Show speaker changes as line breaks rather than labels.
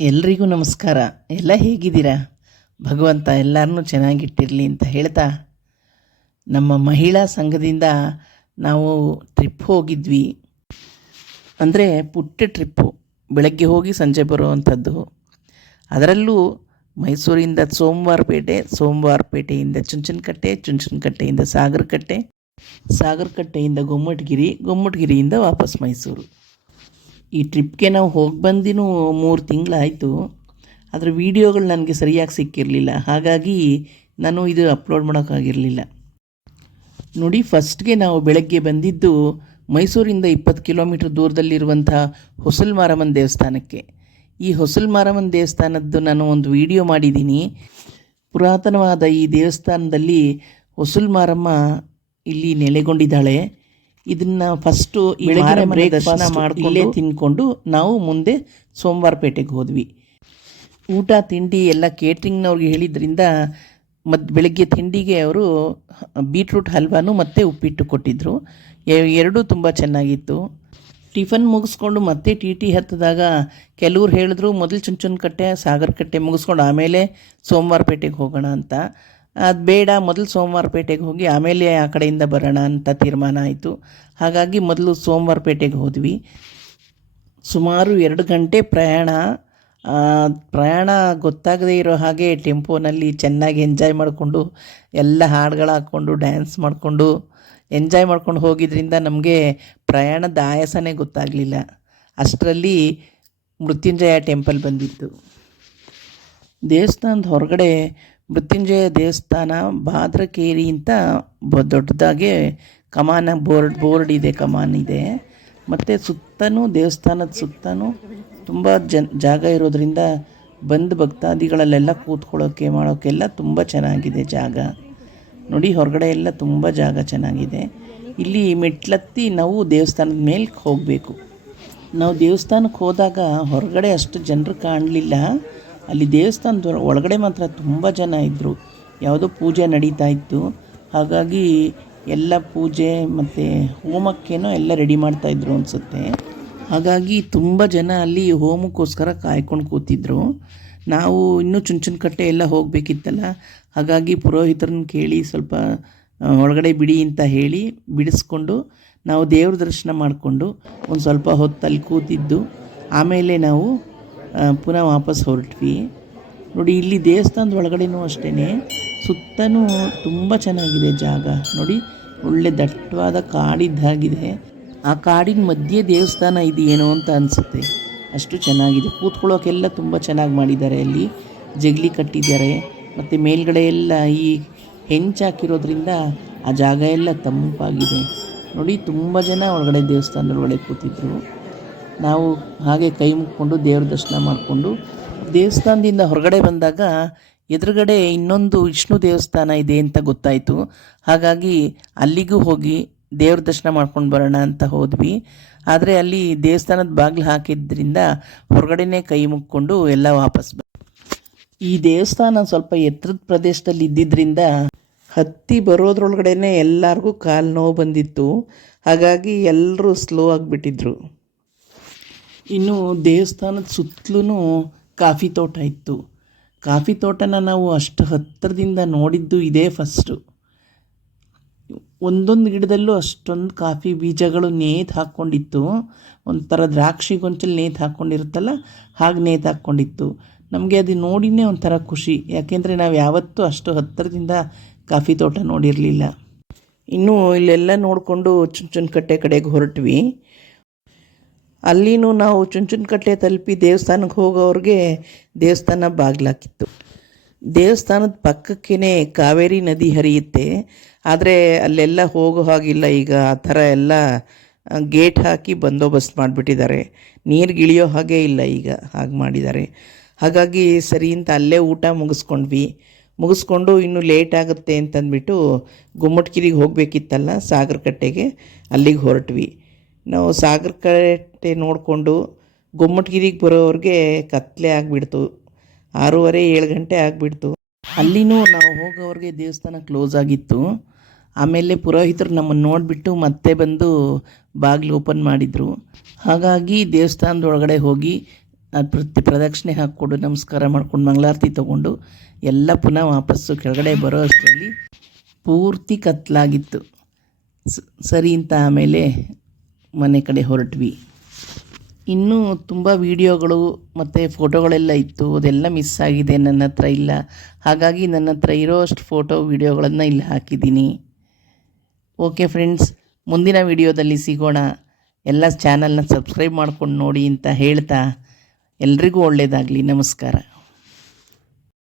ಎಲ್ರಿಗೂ ನಮಸ್ಕಾರ. ಎಲ್ಲ ಹೇಗಿದ್ದೀರಾ? ಭಗವಂತ ಎಲ್ಲರನ್ನೂ ಚೆನ್ನಾಗಿಟ್ಟಿರಲಿ ಅಂತ ಹೇಳ್ತಾ ನಮ್ಮ ಮಹಿಳಾ ಸಂಘದಿಂದ ನಾವು ಟ್ರಿಪ್ ಹೋಗಿದ್ವಿ. ಅಂದರೆ ಪುಟ್ಟ ಟ್ರಿಪ್ಪು ಬೆಳಗ್ಗೆ ಹೋಗಿ ಸಂಜೆ ಬರುವಂಥದ್ದು. ಅದರಲ್ಲೂ ಮೈಸೂರಿಂದ ಸೋಮವಾರಪೇಟೆ ಸೋಮವಾರಪೇಟೆಯಿಂದ ಚುಂಚನಕಟ್ಟೆ, ಚುಂಚನಕಟ್ಟೆಯಿಂದ ಸಾಗರಕಟ್ಟೆ, ಸಾಗರಕಟ್ಟೆಯಿಂದ ಗೊಮ್ಮಟಗಿರಿ, ಗೊಮ್ಮಟಗಿರಿಯಿಂದ ವಾಪಸ್ ಮೈಸೂರು. ಈ ಟ್ರಿಪ್ಗೆ ನಾವು ಹೋಗಿ ಬಂದಿನೂ ಮೂರು ತಿಂಗಳಾಯಿತು. ಅದರ ವೀಡಿಯೋಗಳು ನನಗೆ ಸರಿಯಾಗಿ ಸಿಕ್ಕಿರಲಿಲ್ಲ. ಹಾಗಾಗಿ ನಾನು ಇದು ಅಪ್ಲೋಡ್ ಮಾಡೋಕ್ಕಾಗಿರಲಿಲ್ಲ. ನೋಡಿ, ಫಸ್ಟ್ಗೆ ನಾವು ಬೆಳಗ್ಗೆ ಬಂದಿದ್ದು ಮೈಸೂರಿಂದ ಇಪ್ಪತ್ತು ಕಿಲೋಮೀಟ್ರ್ ದೂರದಲ್ಲಿರುವಂಥ ಹೊಸಲ್ ಮಾರಮ್ಮನ ದೇವಸ್ಥಾನಕ್ಕೆ. ಈ ಹೊಸಲ್ ಮಾರಮ್ಮನ ದೇವಸ್ಥಾನದ್ದು ನಾನು ಒಂದು ವಿಡಿಯೋ ಮಾಡಿದ್ದೀನಿ. ಪುರಾತನವಾದ ಈ ದೇವಸ್ಥಾನದಲ್ಲಿ ಹೊಸಲ್ ಮಾರಮ್ಮ ಇಲ್ಲಿ ನೆಲೆಗೊಂಡಿದ್ದಾಳೆ. ಇದನ್ನ ಫಸ್ಟು ಮಾಡಿ ಇಲ್ಲೇ ತಿನ್ಕೊಂಡು ನಾವು ಮುಂದೆ ಸೋಮವಾರಪೇಟೆಗೆ ಹೋದ್ವಿ. ಊಟ ತಿಂಡಿ ಎಲ್ಲ ಕೇಟ್ರಿಂಗ್ನವ್ರಿಗೆ ಹೇಳಿದ್ರಿಂದ ಮತ್ತು ಬೆಳಗ್ಗೆ ತಿಂಡಿಗೆ ಅವರು ಬೀಟ್ರೂಟ್ ಹಲ್ವಾನು ಮತ್ತು ಉಪ್ಪಿಟ್ಟು ಕೊಟ್ಟಿದ್ದರು ಎರಡೂ ತುಂಬ ಚೆನ್ನಾಗಿತ್ತು. ಟಿಫನ್ ಮುಗಿಸ್ಕೊಂಡು ಮತ್ತೆ ಟಿ ಟಿ ಹತ್ತಿದಾಗ ಕೆಲವ್ರು ಹೇಳಿದ್ರು ಮೊದಲು ಚುಂಚನಕಟ್ಟೆ ಸಾಗರಕಟ್ಟೆ ಮುಗಿಸ್ಕೊಂಡು ಆಮೇಲೆ ಸೋಮವಾರಪೇಟೆಗೆ ಹೋಗೋಣ ಅಂತ. ಅದು ಬೇಡ, ಮೊದಲು ಸೋಮವಾರಪೇಟೆಗೆ ಹೋಗಿ ಆಮೇಲೆ ಆ ಕಡೆಯಿಂದ ಬರೋಣ ಅಂತ ತೀರ್ಮಾನ ಆಯಿತು. ಹಾಗಾಗಿ ಮೊದಲು ಸೋಮವಾರಪೇಟೆಗೆ ಹೋದ್ವಿ. ಸುಮಾರು ಎರಡು ಗಂಟೆ ಪ್ರಯಾಣ ಪ್ರಯಾಣ ಗೊತ್ತಾಗದೇ ಇರೋ ಹಾಗೆ ಟೆಂಪೋನಲ್ಲಿ ಚೆನ್ನಾಗಿ ಎಂಜಾಯ್ ಮಾಡಿಕೊಂಡು, ಎಲ್ಲ ಹಾಡುಗಳು ಹಾಕ್ಕೊಂಡು, ಡ್ಯಾನ್ಸ್ ಮಾಡಿಕೊಂಡು, ಎಂಜಾಯ್ ಮಾಡ್ಕೊಂಡು ಹೋಗಿದ್ದರಿಂದ ನಮಗೆ ಪ್ರಯಾಣದ ಆಯಾಸನೇ ಗೊತ್ತಾಗಲಿಲ್ಲ. ಅಷ್ಟರಲ್ಲಿ ಮೃತ್ಯುಂಜಯ ಟೆಂಪಲ್ ಬಂದಿತ್ತು. ದೇವಸ್ಥಾನದ ಹೊರಗಡೆ ಮೃತ್ಯುಂಜಯ ದೇವಸ್ಥಾನ ಬಾದ್ರಕೇರಿ ಅಂತ ಬ ದೊಡ್ಡದಾಗೆ ಕಮಾನ ಬೋರ್ಡ್ ಬೋರ್ಡ್ ಇದೆ, ಕಮಾನ್ ಇದೆ. ಮತ್ತು ಸುತ್ತಲೂ ದೇವಸ್ಥಾನದ ಸುತ್ತಲೂ ತುಂಬ ಜನ್ ಜಾಗ ಇರೋದ್ರಿಂದ ಬಂದು ಭಕ್ತಾದಿಗಳಲ್ಲೆಲ್ಲ ಕೂತ್ಕೊಳ್ಳೋಕ್ಕೆ ಮಾಡೋಕ್ಕೆಲ್ಲ ತುಂಬ ಚೆನ್ನಾಗಿದೆ ಜಾಗ. ನೋಡಿ, ಹೊರಗಡೆ ಎಲ್ಲ ತುಂಬ ಜಾಗ ಚೆನ್ನಾಗಿದೆ. ಇಲ್ಲಿ ಮೆಟ್ಲತ್ತಿ ನಾವು ದೇವಸ್ಥಾನದ ಮೇಲೆ ಹೋಗಬೇಕು. ನಾವು ದೇವಸ್ಥಾನಕ್ಕೆ ಹೋದಾಗ ಹೊರಗಡೆ ಅಷ್ಟು ಜನರು ಕಾಣಲಿಲ್ಲ. ಅಲ್ಲಿ ದೇವಸ್ಥಾನದ ಒಳಗಡೆ ಮಾತ್ರ ತುಂಬ ಜನ ಇದ್ದರು ಯಾವುದೋ ಪೂಜೆ ನಡೀತಾ ಇತ್ತು. ಹಾಗಾಗಿ ಎಲ್ಲ ಪೂಜೆ ಮತ್ತು ಹೋಮಕ್ಕೇನೋ ಎಲ್ಲ ರೆಡಿ ಮಾಡ್ತಾಯಿದ್ರು ಅನಿಸುತ್ತೆ. ಹಾಗಾಗಿ ತುಂಬ ಜನ ಅಲ್ಲಿ ಹೋಮಕ್ಕೋಸ್ಕರ ಕಾಯ್ಕೊಂಡು ಕೂತಿದ್ರು. ನಾವು ಇನ್ನೂ ಚುಂಚನಕಟ್ಟೆ ಎಲ್ಲ ಹೋಗಬೇಕಿತ್ತಲ್ಲ. ಹಾಗಾಗಿ ಪುರೋಹಿತರನ್ನ ಕೇಳಿ ಸ್ವಲ್ಪ ಒಳಗಡೆ ಬಿಡಿ ಅಂತ ಹೇಳಿ ಬಿಡಿಸ್ಕೊಂಡು ನಾವು ದೇವ್ರ ದರ್ಶನ ಮಾಡಿಕೊಂಡು ಒಂದು ಸ್ವಲ್ಪ ಹೊತ್ತು ಅಲ್ಲಿ ಕೂತಿದ್ದು. ಆಮೇಲೆ ನಾವು ಪುನಃ ವಾಪಸ್ ಹೊರಟ್ವಿ. ನೋಡಿ, ಇಲ್ಲಿ ದೇವಸ್ಥಾನದ ಒಳಗಡೆನೂ ಅಷ್ಟೇ ಸುತ್ತಲೂ ತುಂಬ ಚೆನ್ನಾಗಿದೆ ಜಾಗ. ನೋಡಿ, ಒಳ್ಳೆ ದಟ್ಟವಾದ ಕಾಡಿದ್ದಾಗಿದೆ. ಆ ಕಾಡಿನ ಮಧ್ಯೆ ದೇವಸ್ಥಾನ ಇದೆಯೇನೋ ಅಂತ ಅನಿಸುತ್ತೆ. ಅಷ್ಟು ಚೆನ್ನಾಗಿದೆ. ಕೂತ್ಕೊಳ್ಳೋಕೆಲ್ಲ ತುಂಬ ಚೆನ್ನಾಗಿ ಮಾಡಿದ್ದಾರೆ ಅಲ್ಲಿ. ಜಗಲಿ ಕಟ್ಟಿದ್ದಾರೆ. ಮತ್ತು ಮೇಲ್ಗಡೆ ಎಲ್ಲ ಈ ಹೆಂಚಾಕಿರೋದ್ರಿಂದ ಆ ಜಾಗ ಎಲ್ಲ ತಂಪಾಗಿದೆ. ನೋಡಿ, ತುಂಬ ಜನ ಒಳಗಡೆ ದೇವಸ್ಥಾನದ ಒಳಗಡೆ ಕೂತಿದ್ರು. ನಾವು ಹಾಗೆ ಕೈ ಮುಕ್ಕೊಂಡು ದೇವ್ರ ದರ್ಶನ ಮಾಡಿಕೊಂಡು ದೇವಸ್ಥಾನದಿಂದ ಹೊರಗಡೆ ಬಂದಾಗ ಎದುರುಗಡೆ ಇನ್ನೊಂದು ವಿಷ್ಣು ದೇವಸ್ಥಾನ ಇದೆ ಅಂತ ಗೊತ್ತಾಯಿತು. ಹಾಗಾಗಿ ಅಲ್ಲಿಗೂ ಹೋಗಿ ದೇವ್ರ ದರ್ಶನ ಮಾಡ್ಕೊಂಡು ಬರೋಣ ಅಂತ ಹೋದ್ವಿ. ಆದರೆ ಅಲ್ಲಿ ದೇವಸ್ಥಾನದ ಬಾಗಿಲು ಹಾಕಿದ್ರಿಂದ ಹೊರಗಡೆನೇ ಕೈ ಮುಕ್ಕೊಂಡು ಎಲ್ಲ ವಾಪಸ್ ಬ ಈ ದೇವಸ್ಥಾನ ಸ್ವಲ್ಪ ಎತ್ತರದ ಪ್ರದೇಶದಲ್ಲಿ ಇದ್ದಿದ್ದರಿಂದ ಹತ್ತಿ ಬರೋದ್ರೊಳಗಡೆನೆ ಎಲ್ಲರಿಗೂ ಕಾಲು ನೋವು ಬಂದಿತ್ತು. ಹಾಗಾಗಿ ಎಲ್ಲರೂ ಸ್ಲೋ ಆಗಿಬಿಟ್ಟಿದ್ರು. ಇನ್ನು ದೇವಸ್ಥಾನದ ಸುತ್ತಲೂ ಕಾಫಿ ತೋಟ ಇತ್ತು. ಕಾಫಿ ತೋಟನ ನಾವು ಅಷ್ಟು ಹತ್ತಿರದಿಂದ ನೋಡಿದ್ದು ಇದೇ ಫಸ್ಟು. ಒಂದೊಂದು ಗಿಡದಲ್ಲೂ ಅಷ್ಟೊಂದು ಕಾಫಿ ಬೀಜಗಳು ನೇತು ಹಾಕ್ಕೊಂಡಿತ್ತು. ಒಂಥರ ದ್ರಾಕ್ಷಿ ಗೊಂಚಲು ನೇತು ಹಾಕ್ಕೊಂಡಿರುತ್ತಲ್ಲ, ಹಾಗೆ ನೇತು ಹಾಕ್ಕೊಂಡಿತ್ತು. ನಮಗೆ ಅದು ನೋಡಿನೇ ಒಂಥರ ಖುಷಿ. ಯಾಕೆಂದರೆ ನಾವು ಯಾವತ್ತೂ ಅಷ್ಟು ಹತ್ತಿರದಿಂದ ಕಾಫಿ ತೋಟ ನೋಡಿರಲಿಲ್ಲ. ಇನ್ನೂ ಇಲ್ಲೆಲ್ಲ ನೋಡಿಕೊಂಡು ಕಟ್ಟೆ ಕಡೆಗೆ ಹೊರಟ್ವಿ. ಅಲ್ಲಿನೂ ನಾವು ಚುಂಚುನಕಟ್ಟೆ ತಲುಪಿ ದೇವಸ್ಥಾನಕ್ಕೆ ಹೋಗೋವ್ರಿಗೆ ದೇವಸ್ಥಾನ ಬಾಗಿಲಾಕಿತ್ತು. ದೇವಸ್ಥಾನದ ಪಕ್ಕಕ್ಕೇ ಕಾವೇರಿ ನದಿ ಹರಿಯುತ್ತೆ. ಆದರೆ ಅಲ್ಲೆಲ್ಲ ಹೋಗೋ ಹಾಗಿಲ್ಲ. ಈಗ ಆ ಥರ ಎಲ್ಲ ಗೇಟ್ ಹಾಕಿ ಬಂದೋಬಸ್ತ್ ಮಾಡಿಬಿಟ್ಟಿದ್ದಾರೆ. ನೀರಿಗಿಳಿಯೋ ಹಾಗೆ ಇಲ್ಲ ಈಗ ಹಾಗೆ ಮಾಡಿದ್ದಾರೆ. ಹಾಗಾಗಿ ಸರಿ ಅಂತ ಅಲ್ಲೇ ಊಟ ಮುಗಿಸ್ಕೊಂಡ್ವಿ. ಮುಗಿಸ್ಕೊಂಡು ಇನ್ನೂ ಲೇಟ್ ಆಗುತ್ತೆ ಅಂತಂದ್ಬಿಟ್ಟು ಗುಮ್ಮಟ್ಗಿರಿಗೆ ಹೋಗಬೇಕಿತ್ತಲ್ಲ ಸಾಗರಕಟ್ಟೆಗೆ, ಅಲ್ಲಿಗೆ ಹೊರಟ್ವಿ. ನಾವು ಸಾಗರಕಟ್ಟೆ ನೋಡಿಕೊಂಡು ಗೊಮ್ಮಟಗಿರಿಗೆ ಬರೋವ್ರಿಗೆ ಕತ್ತಲೆ ಆಗಿಬಿಡ್ತು. ಆರೂವರೆ, ಏಳು ಗಂಟೆ ಆಗಿಬಿಡ್ತು. ಅಲ್ಲಿನೂ ನಾವು ಹೋಗೋವ್ರಿಗೆ ದೇವಸ್ಥಾನ ಕ್ಲೋಸ್ ಆಗಿತ್ತು. ಆಮೇಲೆ ಪುರೋಹಿತರು ನಮ್ಮನ್ನು ನೋಡಿಬಿಟ್ಟು ಮತ್ತೆ ಬಂದು ಬಾಗಿಲು ಓಪನ್ ಮಾಡಿದರು. ಹಾಗಾಗಿ ದೇವಸ್ಥಾನದ ಒಳಗಡೆ ಹೋಗಿ ಅದು ಪ್ರತಿ ಪ್ರದಕ್ಷಿಣೆ ಹಾಕ್ಕೊಂಡು ನಮಸ್ಕಾರ ಮಾಡ್ಕೊಂಡು ಮಂಗಳಾರತಿ ತೊಗೊಂಡು ಎಲ್ಲ ಪುನಃ ವಾಪಸ್ಸು ಕೆಳಗಡೆ ಬರೋ ಅಷ್ಟರಲ್ಲಿ ಪೂರ್ತಿ ಕತ್ತಲಾಗಿತ್ತು ಸರಿ ಅಂತ ಆಮೇಲೆ ಮನೆ ಕಡೆ ಹೊರಟ್ವಿ. ಇನ್ನೂ ತುಂಬ ವೀಡಿಯೋಗಳು ಮತ್ತು ಫೋಟೋಗಳೆಲ್ಲ ಇತ್ತು. ಅದೆಲ್ಲ ಮಿಸ್ ಆಗಿದೆ. ನನ್ನ ಹತ್ರ ಇಲ್ಲ. ಹಾಗಾಗಿ ನನ್ನ ಹತ್ರ ಇರೋ ಅಷ್ಟು ಫೋಟೋ, ವೀಡಿಯೋಗಳನ್ನು ಇಲ್ಲಿ ಹಾಕಿದ್ದೀನಿ. ಓಕೆ ಫ್ರೆಂಡ್ಸ್ ಮುಂದಿನ ವಿಡಿಯೋದಲ್ಲಿ ಸಿಗೋಣ. ಎಲ್ಲ ಚಾನಲ್ನ ಸಬ್ಸ್ಕ್ರೈಬ್ ಮಾಡ್ಕೊಂಡು ನೋಡಿ ಅಂತ ಹೇಳ್ತಾ. ಎಲ್ರಿಗೂ ಒಳ್ಳೆಯದಾಗಲಿ ನಮಸ್ಕಾರ.